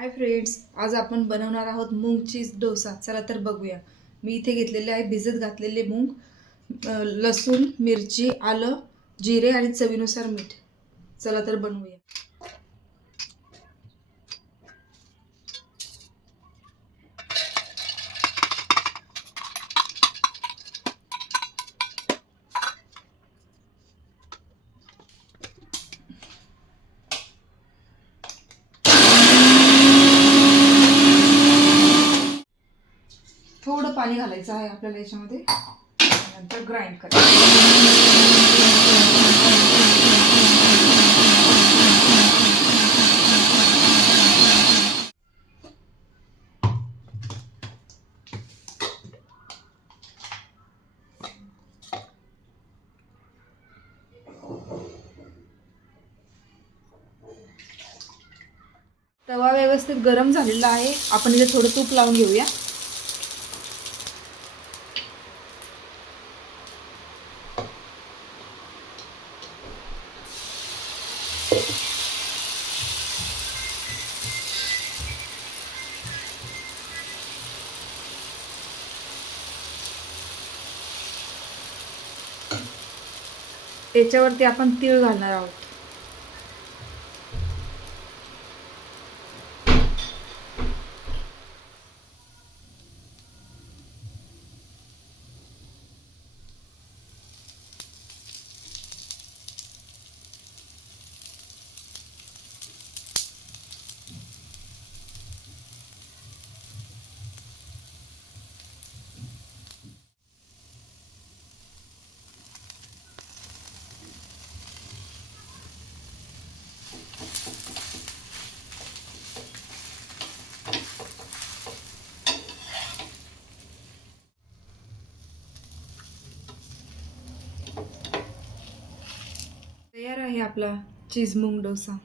Hi friends आज आपण बनवणार आहोत मूग चीज डोसा. चला तर बघूया. मी इथे घेतलेले आहे भिजत घातलेले मूग लसूण मिरची आलं जिरे आणि चवीनुसार मीठ. चला तर बनवूया थोडं पाणी घालायचं आहे आपल्याला याच्यामध्ये. नंतर ग्राइंड करायचं. तवा व्यवस्थित गरम झालेला आहे. आपण इथे थोडं तूप लावून घेऊया. याच्यावरती आपण तीळ घालणार आहोत. तयार आहे आपला चीज मूंग डोसा.